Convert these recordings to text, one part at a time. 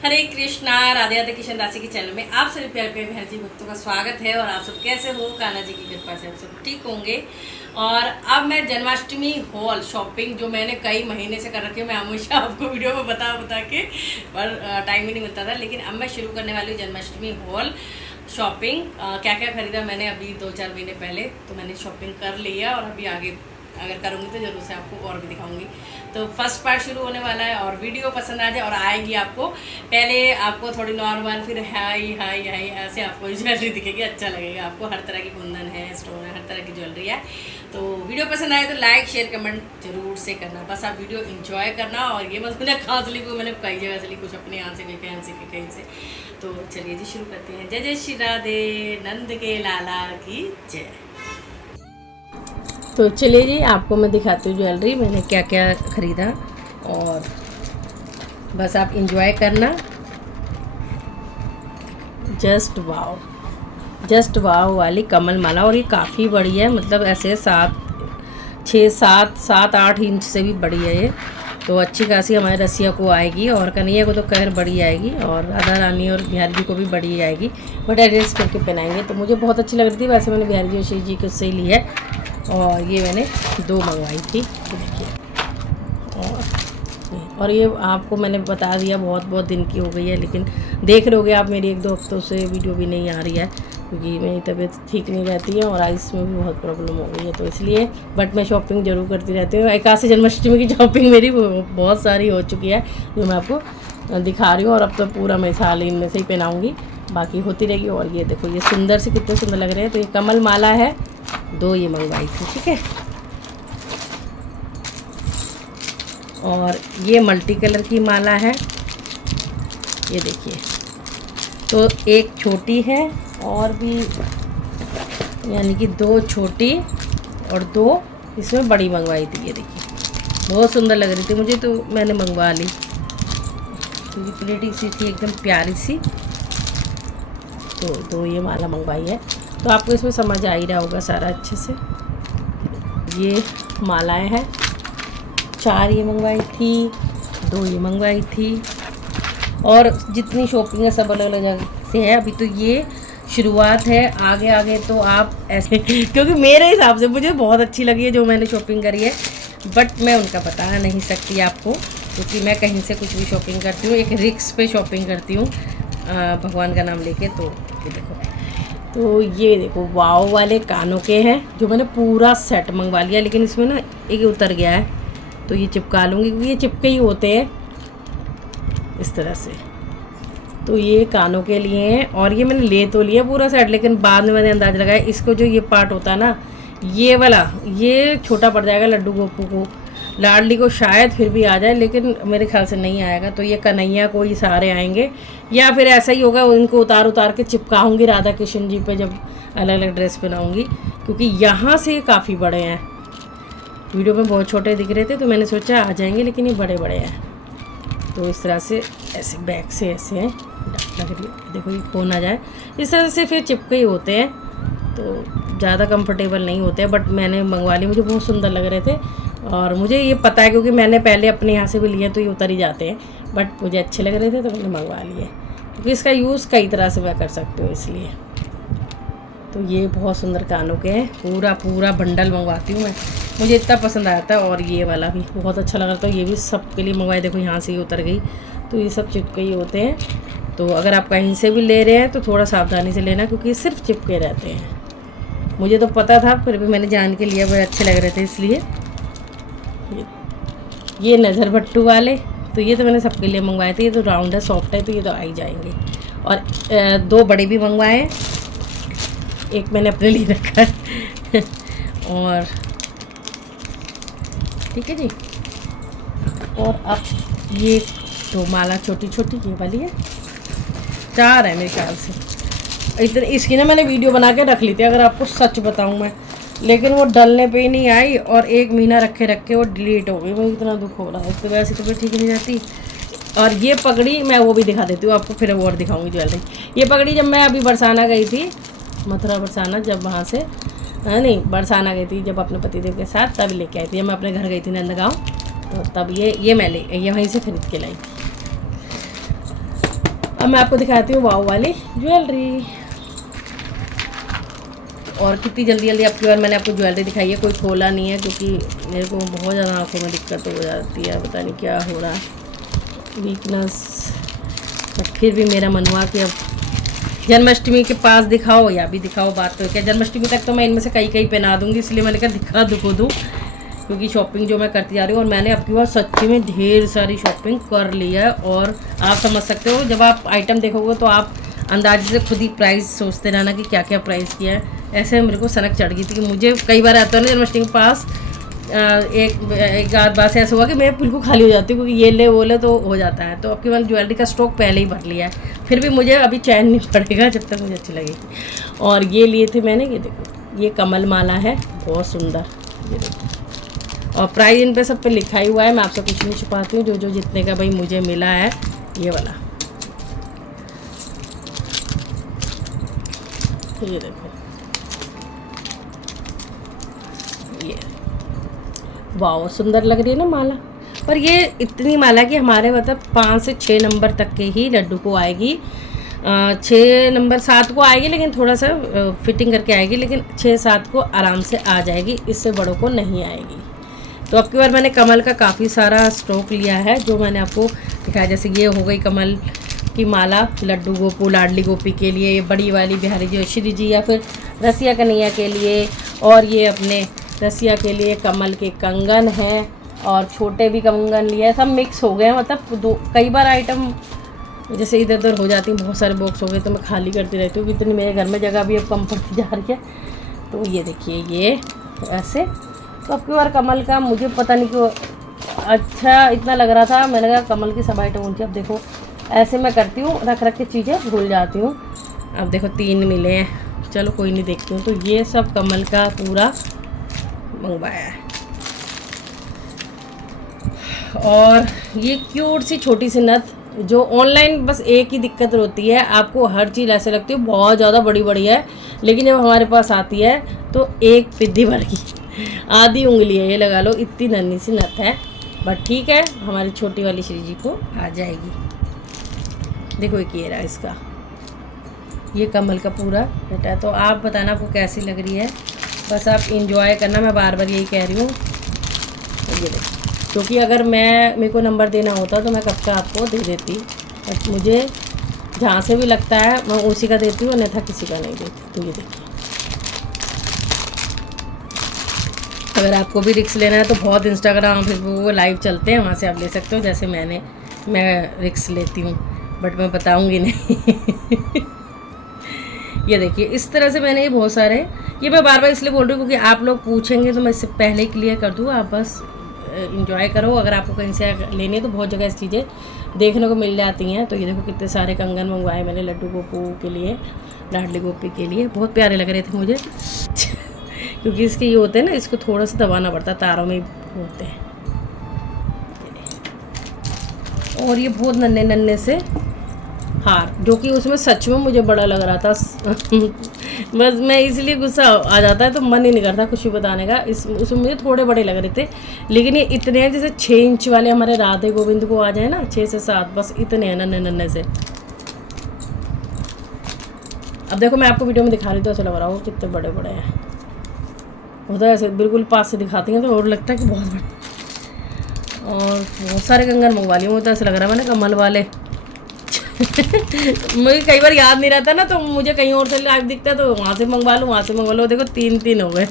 हरे कृष्णा। राधे राधे। किशन राशि के चैनल में आप सभी प्यारे प्यारे बहन जी भक्तों का स्वागत है। और आप सब कैसे हो? कान्हा जी की कृपा से आप सब ठीक होंगे। और अब मैं जन्माष्टमी हॉल शॉपिंग जो मैंने कई महीने से कर रखी है, मैं हमेशा आपको वीडियो में बता के पर टाइम ही नहीं मिलता था, लेकिन अब मैं शुरू करने वाली हूँ जन्माष्टमी हॉल शॉपिंग। क्या क्या खरीदा मैंने अभी 2-4 महीने पहले, तो मैंने शॉपिंग कर ली है और अभी आगे अगर करूँगी तो जरूर से आपको और भी दिखाऊंगी। तो फर्स्ट पार्ट शुरू होने वाला है और वीडियो पसंद आ जाए और आएगी आपको। पहले आपको थोड़ी नॉर्मल, फिर हाई हाई हाई ऐसे आपको ज्वेलरी दिखेगी, अच्छा लगेगा आपको। हर तरह की कुंदन है, स्टोन है, हर तरह की ज्वेलरी है। तो वीडियो पसंद आए तो लाइक शेयर कमेंट जरूर से करना। बस आप वीडियो इंजॉय करना। और ये बस मैंने खास ली को मैंने कई जगह से ली, कुछ अपने यहाँ से कहीं से कहीं से। तो चलिए जी शुरू करते हैं। जय जय श्री राधे, नंद के लाला की जय। तो चलिए जी आपको मैं दिखाती हूँ ज्वेलरी मैंने क्या क्या ख़रीदा, और बस आप इंजॉय करना। जस्ट वाव वाली कमल माला, और ये काफ़ी बड़ी है, मतलब ऐसे 7-8 इंच से भी बड़ी है ये। तो अच्छी खासी हमारे रसिया को आएगी, और कन्हैया को तो खैर बड़ी आएगी, और राधा रानी और बिहारी जी को भी बड़ी आएगी, बट एडजस्ट करके पहनाएंगे। तो मुझे बहुत अच्छी लग रही थी। वैसे मैंने बिहारी जी और श्री जी को उससे ही ली है, और ये मैंने 2 मंगवाई थी। तो देखिए, और ये आपको मैंने बता दिया बहुत दिन की हो गई है, लेकिन देख रहे होगे आप मेरी 1-2 हफ्तों से वीडियो भी नहीं आ रही है, क्योंकि मेरी तबीयत ठीक नहीं रहती है और आइस में भी बहुत प्रॉब्लम हो गई है, तो इसलिए। बट मैं शॉपिंग जरूर करती रहती हूँ। एकादशी जन्माष्टमी की शॉपिंग मेरी बहुत सारी हो चुकी है, जो मैं आपको दिखा रही हूँ। और अब तो पूरा मैं साल इनमें से ही पहनाऊँगी, बाकी होती रहेगी। और ये देखो, ये सुंदर से कितने सुंदर लग रहे हैं। तो ये कमल माला है, 2 ये मंगवाई थी, ठीक है। और ये मल्टी कलर की माला है, ये देखिए। तो एक छोटी है और भी, यानी कि 2 छोटी और 2 इसमें बड़ी मंगवाई थी। ये देखिए, बहुत सुंदर लग रही थी मुझे, तो मैंने मंगवा ली, क्योंकि प्लेटी सी थी एकदम प्यारी सी। तो 2 ये माला मंगवाई है। तो आपको इसमें समझ आ ही रहा होगा सारा अच्छे से। ये मालाएं हैं, 4 ये मंगवाई थी, 2 ये मंगवाई थी। और जितनी शॉपिंग है सब अलग अलग जगह से है। अभी तो ये शुरुआत है, आगे आगे तो आप ऐसे क्योंकि मेरे हिसाब से मुझे बहुत अच्छी लगी है जो मैंने शॉपिंग करी है, बट मैं उनका बता नहीं सकती आपको, क्योंकि मैं कहीं से कुछ भी शॉपिंग करती हूँ, एक रिस्क पे शॉपिंग करती हूँ भगवान का नाम लेके। तो ये देखो, तो ये देखो वाव वाले कानों के हैं, जो मैंने पूरा सेट मंगवा लिया, लेकिन इसमें ना एक उतर गया है, तो ये चिपका लूँगी, क्योंकि ये चिपके ही होते हैं इस तरह से। तो ये कानों के लिए हैं, और ये मैंने ले तो लिया पूरा सेट, लेकिन बाद में मैंने अंदाज़ा लगाया इसको जो ये पार्ट होता है ना, ये वाला ये छोटा पड़ जाएगा लड्डू गोपू को, लाडली को शायद फिर भी आ जाए, लेकिन मेरे ख्याल से नहीं आएगा। तो ये कन्हैया को ही सारे आएंगे, या फिर ऐसा ही होगा, इनको उतार के चिपकाऊँगी राधा कृष्ण जी पे जब अलग अलग ड्रेस पहनाऊँगी, क्योंकि यहाँ से ये काफ़ी बड़े हैं। वीडियो में बहुत छोटे दिख रहे थे, तो मैंने सोचा आ जाएंगे, लेकिन ये बड़े बड़े हैं। तो इस तरह से ऐसे बैक से ऐसे हैं, लग रही है, देखो ये खो ना जाए, इस तरह से फिर चिपके ही होते हैं, तो ज़्यादा कंफर्टेबल नहीं होते हैं। बट मैंने मंगवा ली, मुझे बहुत सुंदर लग रहे थे, और मुझे ये पता है क्योंकि मैंने पहले अपने यहाँ से भी लिए, तो ये उतर ही जाते हैं, बट मुझे अच्छे लग रहे थे तो मैंने मंगवा लिए, क्योंकि इसका यूज़ कई तरह से मैं कर सकती हूँ, इसलिए। तो ये बहुत सुंदर कानों के हैं, पूरा बंडल मंगवाती हूँ मैं, मुझे इतना पसंद आया था। और ये वाला भी बहुत अच्छा लग रहा था, ये भी सबके लिए मंगवाए। देखो यहाँ से ही उतर गई, तो ये सब चिपके ही होते हैं। तो अगर आप कहीं से भी ले रहे हैं तो थोड़ा सावधानी से लेना, क्योंकि सिर्फ चिपके रहते हैं। मुझे तो पता था, फिर भी मैंने जान के लिया, बड़े अच्छे लग रहे थे इसलिए। ये नज़र भट्टू वाले, तो ये तो मैंने सबके लिए मंगवाए थे। ये तो राउंड है, सॉफ्ट है, तो ये तो आ ही जाएंगे। और 2 बड़े भी मंगवाए हैं, एक मैंने अपने लिए रखा है और ठीक है जी। और अब ये 2 माला छोटी ये वाली है, 4 है मेरे ख्याल से। इतने इसकी ना मैंने वीडियो बना के रख ली थी, अगर आपको सच बताऊं मैं, लेकिन वो डलने पे ही नहीं आई, और 1 महीना रखे वो डिलीट हो गई। मुझे इतना दुख हो रहा है, तो वैसे तो ठीक नहीं रहती। और ये पगड़ी मैं वो भी दिखा देती हूँ आपको, फिर वो और दिखाऊंगी ज्वेलरी। ये पगड़ी जब मैं अभी बरसाना गई थी, मथुरा बरसाना, जब वहाँ से नहीं बरसाना गई थी जब अपने पतिदेव के साथ, तब लेके आई थी। जब मैं अपने घर गई थी नंदगांव, तो तब ये मैं ले वहीं से खरीद के लाई थी। अब मैं आपको दिखाती हूँ वाव वाली ज्वेलरी। और कितनी जल्दी जल्दी आपकी बार मैंने आपको ज्वेलरी दिखाई है, कोई खोला नहीं है क्योंकि मेरे को बहुत ज़्यादा आँखों में दिक्कत हो जाती है, पता नहीं क्या हो रहा है, वीकनेस। बट फिर भी मेरा मन हुआ कि अब जन्माष्टमी के पास दिखाओ या भी दिखाओ, बात तो क्या, जन्माष्टमी तक तो मैं इनमें से कई कई पहना दूँगी, इसलिए मैंने कहा दिखा दुखो दूँ, क्योंकि शॉपिंग जो मैं करती जा रही हूँ। और मैंने आपकी बार सच्ची में ढेर सारी शॉपिंग कर ली है। और आप समझ सकते हो, जब आप आइटम देखोगे तो आप अंदाजे से खुद ही प्राइस सोचते रहना कि क्या क्या प्राइस किया है। ऐसे मेरे को सनक चढ़ गई थी कि मुझे कई बार आता है ना जन्माष्टमी के पास, एक आध बार से ऐसा हुआ कि मैं बिल्कुल खाली हो जाती हूँ, क्योंकि ये ले वो ले तो हो जाता है। तो आपके पास ज्वेलरी का स्टॉक पहले ही भर लिया है, फिर भी मुझे अभी चैन नहीं पड़ेगा जब तक मुझे अच्छी लगेगी। और ये लिए थे मैंने, ये देखो, ये कमल माला है, बहुत सुंदर, ये देखो। और प्राइस इन पे सब पे लिखा ही हुआ है, मैं आपसे कुछ नहीं छुपाती हूँ, जो जो जितने का भाई मुझे मिला है, ये वाला, ये देखो, ये वाह सुंदर लग रही है ना माला। पर ये इतनी माला कि हमारे मतलब 5 से 6 नंबर तक के ही लड्डू को आएगी, 6 नंबर 7 को आएगी, लेकिन थोड़ा सा फिटिंग करके आएगी, लेकिन 6-7 को आराम से आ जाएगी, इससे बड़ों को नहीं आएगी। तो अब की बार मैंने कमल का काफ़ी सारा स्टॉक लिया है, जो मैंने आपको दिखाया। जैसे ये हो गई कमल की माला लड्डू गोपू लाडली गोपी के लिए, ये बड़ी वाली बिहारी जोशी जी या फिर रसिया कन्हैया के लिए, और ये अपने रसिया के लिए कमल के कंगन हैं, और छोटे भी कंगन लिए हैं, सब मिक्स हो गए हैं। मतलब कई बार आइटम जैसे इधर उधर हो जाती हैं, बहुत सारे बॉक्स हो गए तो मैं खाली करती रहती हूँ, इतनी मेरे घर में जगह भी अब कम पड़ती जा रही है। तो ये देखिए, ये ऐसे। तो अब की बार कमल का मुझे पता नहीं क्यों अच्छा इतना लग रहा था, मैंने कहा कमल की सब आइटम होती है। अब देखो ऐसे मैं करती हूँ, रख रख के चीज़ें भूल जाती हूँ। अब देखो 3 मिले हैं, चलो कोई नहीं, देखती हूँ। तो ये सब कमल का पूरा मंगवाया है। और ये क्यूट सी छोटी सी नथ, जो ऑनलाइन बस एक ही दिक्कत होती है, आपको हर चीज़ ऐसे लगती है बहुत ज़्यादा बड़ी बड़ी है, लेकिन जब हमारे पास आती है तो एक पिद्दी भर की आधी उंगली है, ये लगा लो, इतनी नन्ही सी नथ है। बट ठीक है, हमारी छोटी वाली श्री जी को आ जाएगी। देखो एक ये रहा इसका, ये कमल का पूरा सेट है। तो आप बताना आपको कैसी लग रही है, बस आप इंजॉय करना, मैं बार बार यही कह रही हूँ। तो ये देखो, क्योंकि अगर मेरे को नंबर देना होता तो मैं कब का आपको दे देती, बट मुझे जहाँ से भी लगता है मैं उसी का देती हूँ, अन्यथा किसी का नहीं देती। तो ये देखिए, अगर आपको भी रिक्स लेना है तो बहुत इंस्टाग्राम फेसबुक वो लाइव चलते हैं, वहाँ से आप ले सकते हो, जैसे मैं रिक्स लेती हूँ, बट मैं बताऊँगी नहीं। ये देखिए, इस तरह से मैंने ये बहुत सारे, ये मैं बार बार इसलिए बोल रही हूँ क्योंकि आप लोग पूछेंगे तो मैं इससे पहले क्लियर कर दूँ। आप बस इंजॉय करो, अगर आपको कहीं से लेनी है तो बहुत जगह ऐसी चीज़ें देखने को मिल जाती हैं। तो ये देखो कितने सारे कंगन मंगवाए मैंने लड्डू गोपू के लिए, लाडली गोपी के लिए, बहुत प्यारे लग रहे थे मुझे। क्योंकि इसके ये होते हैं ना, इसको थोड़ा सा दबाना पड़ता है, तारों में होते हैं। और ये बहुत नन्हे नन्हे से हार, जो कि उसमें सच में मुझे बड़ा लग रहा था। बस मैं इसलिए गुस्सा आ जाता है तो मन ही नहीं करता कुछ भी बताने का। उसमें मुझे थोड़े बड़े लग रहे थे, लेकिन ये इतने हैं जैसे 6 इंच वाले हमारे राधे गोविंद को आ जाए ना, 6 से 7, बस इतने हैं नन्हे नन्हे से। अब देखो मैं आपको वीडियो में दिखा रही तो ऐसा लग रहा हो कितने बड़े बड़े हैं, होता है ऐसे बिल्कुल पास से दिखाती हैं तो और लगता है कि बहुत बड़े। और बहुत सारे कंगन मंगवा लिए, मुझे तो ऐसा लग रहा है मैंने कमल वाले। मुझे कई बार याद नहीं रहता ना, तो मुझे कहीं और से लाइव दिखता है तो वहाँ से मंगवा लूँ, वहाँ से मंगवा लो। देखो 3 हो गए,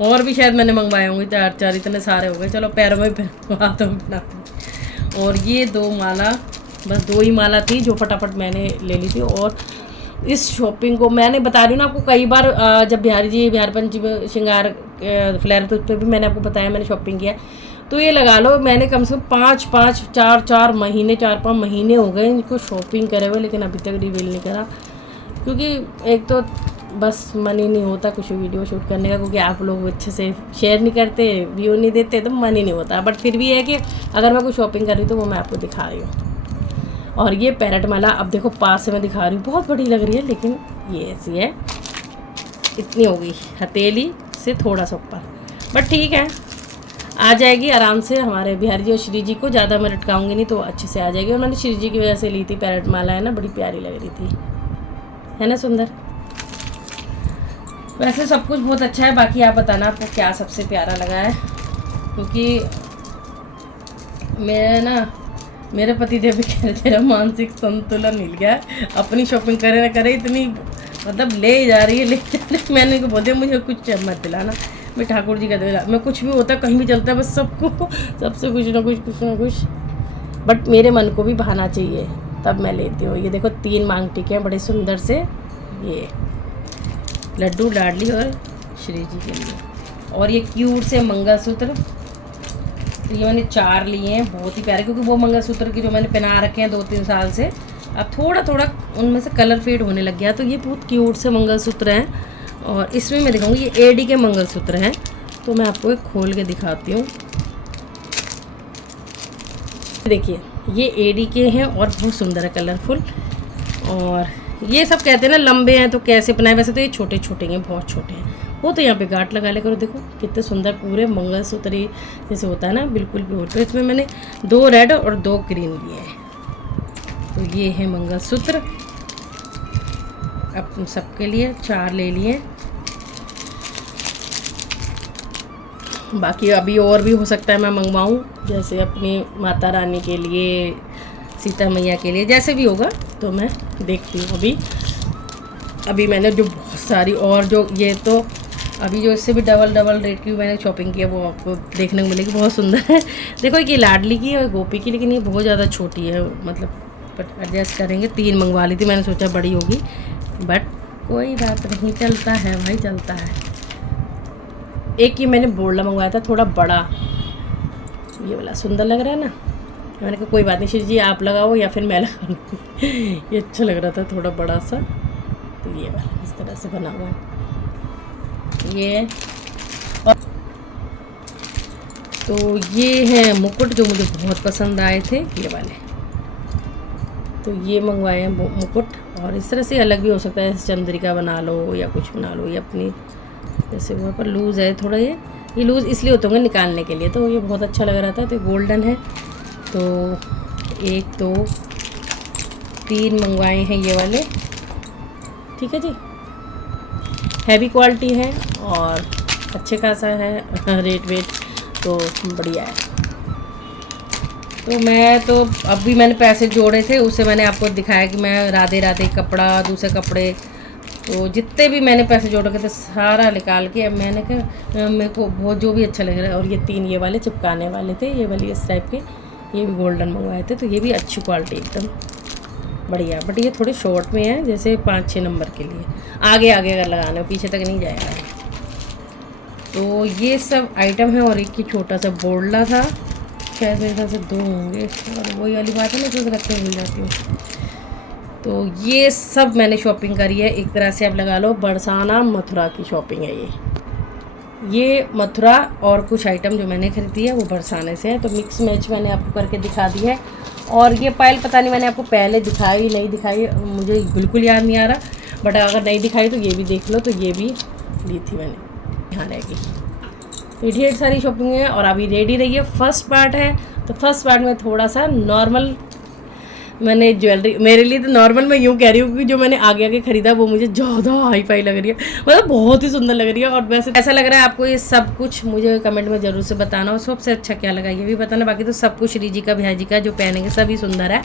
और भी शायद मैंने मंगवाए होंगे 4, इतने सारे हो गए। चलो पैरों में हाथों में बनाते। और ये 2 माला, बस 2 ही माला थी जो फटाफट मैंने ले ली थी। और इस शॉपिंग को मैंने बता रही हूँ ना आपको, कई बार जब बिहार पंचमी श्रृंगार फ्लेयर, तो उस पर भी मैंने आपको बताया मैंने शॉपिंग किया। तो ये लगा लो मैंने कम से कम 4 5 महीने हो गए इनको शॉपिंग करे हुए, लेकिन अभी तक रिवील नहीं करा, क्योंकि एक तो बस मन ही नहीं होता कुछ वीडियो शूट करने का, क्योंकि आप लोग अच्छे से शेयर नहीं करते, व्यू नहीं देते, तो मन ही नहीं होता। बट फिर भी है कि अगर मैं कुछ शॉपिंग कर रही हूँ तो वो मैं आपको दिखा रही हूँ। और ये पैरेट माला, अब देखो पास से मैं दिखा रही हूँ, बहुत बड़ी लग रही है, लेकिन ये ऐसी है, इतनी हो गई हथेली से थोड़ा सा ऊपर, बट ठीक है। आ जाएगी आराम से। हमारे बिहारी जी और श्री जी को ज़्यादा मैं लटकाऊंगी नहीं तो अच्छे से आ जाएगी। और मैंने श्री जी की वजह से ली थी, पैरेट माला है ना, बड़ी प्यारी लग रही थी, है ना सुंदर। वैसे सब कुछ बहुत अच्छा है, बाकी आप बताना आपको क्या सबसे प्यारा लगा है, क्योंकि मेरे पति देव भी कह रहे तेरा मानसिक संतुलन हिल गया, अपनी शॉपिंग करे ना करे इतनी मतलब ले जा रही है, ले जा रही है। मैंने को बोल दिया मुझे कुछ मत दिलाना, मैं ठाकुर जी का दिला, मैं कुछ भी होता कहीं भी चलता है बस सबको सबसे कुछ ना कुछ, बट मेरे मन को भी बहाना चाहिए तब मैं लेती हूँ। ये देखो 3 मांग टीके हैं बड़े सुंदर से, ये लड्डू लाडली और श्री जी के लिए। और ये क्यूट से मंगलसूत्र, तो ये मैंने 4 लिए हैं, बहुत ही प्यारे, क्योंकि वो मंगलसूत्र की जो मैंने पहना रखे हैं 2-3 साल से, अब थोड़ा थोड़ा उनमें से कलर फेड होने लग गया। तो ये बहुत क्यूट से मंगलसूत्र हैं। और इसमें मैं दिखाऊंगी ये एडी के मंगलसूत्र हैं, तो मैं आपको एक खोल के दिखाती हूँ। देखिए ये एडी के हैं और बहुत सुंदर है, कलरफुल। और ये सब कहते हैं ना लंबे हैं तो कैसे पहनाए, वैसे तो ये छोटे छोटे हैं, बहुत छोटे हैं। वो तो यहाँ पे गांठ लगा ले करो, देखो कितने सुंदर पूरे मंगलसूत्र जैसे होता है ना, बिल्कुल प्योर। तो इसमें मैंने 2 रेड और 2 ग्रीन लिए हैं। तो ये है मंगलसूत्र, अब सबके लिए 4 ले लिए। बाकी अभी और भी हो सकता है मैं मंगवाऊँ, जैसे अपनी माता रानी के लिए, सीता मैया के लिए, जैसे भी होगा तो मैं देखती हूँ। अभी मैंने जो बहुत सारी, और जो ये तो अभी जो इससे भी डबल रेट की मैंने शॉपिंग की है वो आपको देखने को मिलेगी, बहुत सुंदर है। देखो ये लाडली की और गोपी की, लेकिन ये बहुत ज़्यादा छोटी है, मतलब बट एडजस्ट करेंगे। 3 मंगवा ली थी मैंने, सोचा बड़ी होगी, बट कोई बात नहीं, चलता है भाई, चलता है। एक ये मैंने बोरला मंगवाया था थोड़ा बड़ा, ये वाला सुंदर लग रहा है ना, मैंने कहा कोई बात नहीं श्री जी आप लगाओ या फिर मैं लगा लूँगी। ये अच्छा लग रहा था थोड़ा बड़ा सा, तो ये वाला इस तरह से बना हुआ है ये। और तो ये है मुकुट जो मुझे बहुत पसंद आए थे, ये वाले, तो ये मंगवाए हैं मुकुट। और इस तरह से अलग भी हो सकता है, जैसे चंद्रिका बना लो या कुछ बना लो, ये अपनी जैसे वहाँ पर लूज़ है थोड़ा, ये लूज़ इसलिए होते होंगे निकालने के लिए। तो ये बहुत अच्छा लग रहा था, तो गोल्डन है। तो 1 2 3 मंगवाए हैं ये वाले, ठीक है जी, हैवी क्वालिटी है और अच्छे खासा है रेट वेट, तो बढ़िया है। तो मैं तो अभी मैंने पैसे जोड़े थे, उससे मैंने आपको दिखाया कि मैं राधे राधे कपड़ा, दूसरे कपड़े, तो जितने भी मैंने पैसे जोड़ रखे थे सारा निकाल के, अब मैंने कहा मेरे को बहुत जो भी अच्छा लग रहा है। और ये 3 ये वाले चिपकाने वाले थे, ये वाली इस टाइप के, ये भी गोल्डन मंगवाए थे, तो ये भी अच्छी क्वालिटी एकदम बढ़िया। बट ये थोड़े शॉर्ट में है, जैसे 5-6 नंबर के लिए, आगे अगर लगाना हो, पीछे तक नहीं जाएगा। तो ये सब आइटम है। और एक ही छोटा सा बोरला था, शायद मेरे ख्याल से 2 होंगे, और वही वाली बात है ना, तो रखते भूल जाती हूँ। तो ये सब मैंने शॉपिंग करी है, एक तरह से आप लगा लो बरसाना मथुरा की शॉपिंग है ये मथुरा। और कुछ आइटम जो मैंने खरीदी है वो बरसाने से है, तो मिक्स मैच मैंने आपको करके दिखा दी है। और ये पायल पता नहीं मैंने आपको पहले दिखाई नहीं दिखाई, मुझे बिल्कुल याद नहीं आ रहा, बट अगर नहीं दिखाई तो ये भी देख लो। तो ये भी ली थी मैंने, यहाँ रहेगी। तो ढेर सारी शॉपिंग है और अभी रेडी रही है। फर्स्ट पार्ट है, तो फर्स्ट पार्ट में थोड़ा सा नॉर्मल मैंने ज्वेलरी, मेरे लिए तो नॉर्मल मैं यूँ कह रही हूँ, क्योंकि जो मैंने आगे खरीदा वो मुझे ज़्यादा हाई फाई लग रही है, मतलब बहुत ही सुंदर लग रही है। और वैसे ऐसा लग रहा है आपको ये सब कुछ, मुझे कमेंट में ज़रूर से बताना, और सबसे अच्छा क्या लगा ये भी बताना। बाकी तो सब कुछ श्री जी का, भैया जी का जो पहनेंगे सभी सुंदर है।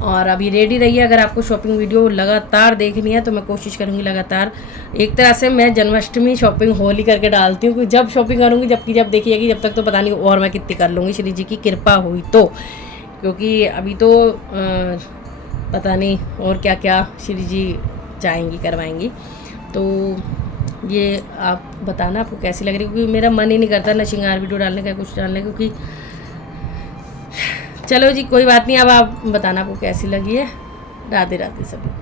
और अभी रेडी रहिए। अगर आपको शॉपिंग वीडियो लगातार देखनी है तो मैं कोशिश करूँगी लगातार, एक तरह से मैं जन्माष्टमी शॉपिंग होली करके डालती हूँ, क्योंकि जब शॉपिंग करूँगी जब देखिएगी, जब तक तो पता नहीं और मैं कितनी कर लूँगी, श्री जी की कृपा हुई तो। क्योंकि अभी तो पता नहीं और क्या क्या श्री जी चाहेंगी करवाएंगी। तो ये आप बताना आपको कैसी लग रही है, क्योंकि मेरा मन ही नहीं करता ना श्रृंगार वीडियो डालने का, कुछ डालने का, क्योंकि चलो जी कोई बात नहीं। अब आप बताना आपको कैसी लगी है। राधे राधे सभी।